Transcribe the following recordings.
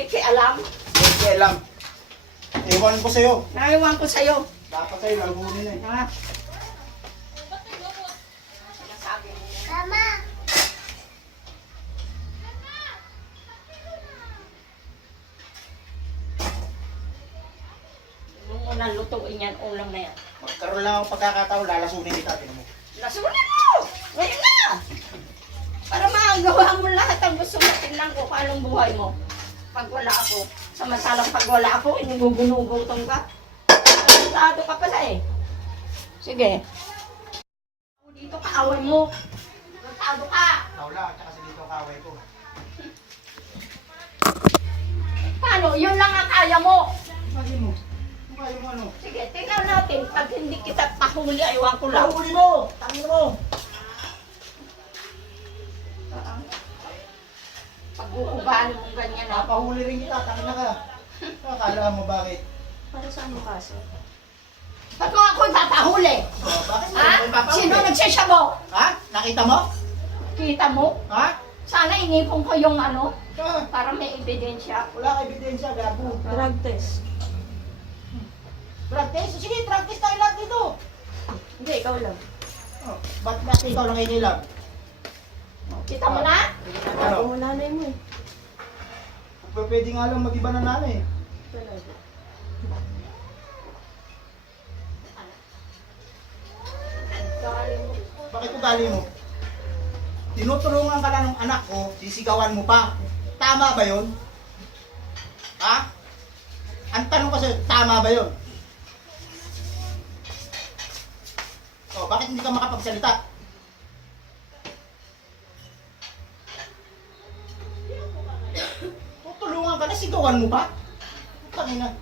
nakikialam. Hindi alam. Ewan ko sa'yo. Naiwan ko sa'yo. Dapat sa'yo, lagunin na eh. Ha? Sinasabi mo. Mama! Nung unang lutuin yan, ulam na yan. Magkaroon lang ako pagkakataon, lalasunin kita. Tinan mo. Lasunin mo! Ngayon na! Para makagawa mo lahat ang gusto mo. Tingnan ko kung anong buhay mo. Pag wala ako. Samantalang pag wala ako, inugugunugutom ka. Sado ka pala eh. Sige. Dito kaaway mo. Sado ka. Taula, at saka sa dito kaway ko. Paano? Yun lang ang kaya mo. Sabi mo. Kaya mo ano? Sige, tingnan natin. Pag hindi kita pahuli, aywan ko lang. Lahuli mo! Tangin mo! Pag-uubahan mong ganyan ha. Napahuli rin kita, tangin na ka. Akala mo bakit? Para saan mo kaso? Ba't mo ako papahuli? Oh, bakit mo Ha? ako ipapahuli? Sino nagsasabo? Ha? Nakita mo? Kita mo? Ha? Sana inipon ko yung ano, Ha? para may ebidensya. Wala ka ebidensya, gago. Drug test. Drug test? Sige, drug test tayo lahat dito. Hindi, ikaw lang. Oh, ba't ikaw lang inilam? Kita mo na? Ano? nanay mo eh. Pwede nga lang mag-iba na nanay. Talaga. Bakit ugali mo? Tinutulungan ka na ng anak ko, sisigawan mo pa. Tama ba yun? Ha? Ang tanong ko sa'yo, tama ba yun? Oh, bakit hindi ka makapagsalita? Tutulungan ka na, sigawan mo pa? Tangina.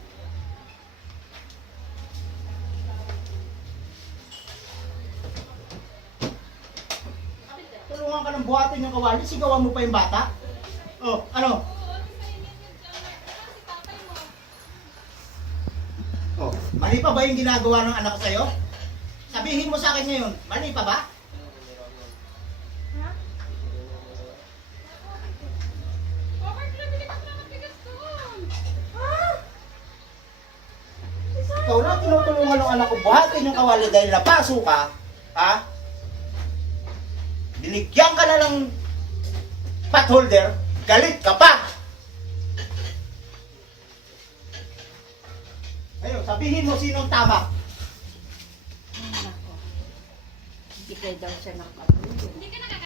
Tulungan ka ng buhatin yung kawali, sigawan mo pa yung bata? Oh, ano? Oh, mali pa ba yung ginagawa ng anak ko sa'yo? Sabihin mo sa akin ngayon, mali pa ba? Ikaw na tinutulungan ng anak ko buhatin yung kawali dahil napaso ka, ha? Binigyan ka na ng potholder, galit ka pa! Ayun, sabihin mo sinong tama. Hindi kayo daw siya nakatulog. Hindi ka na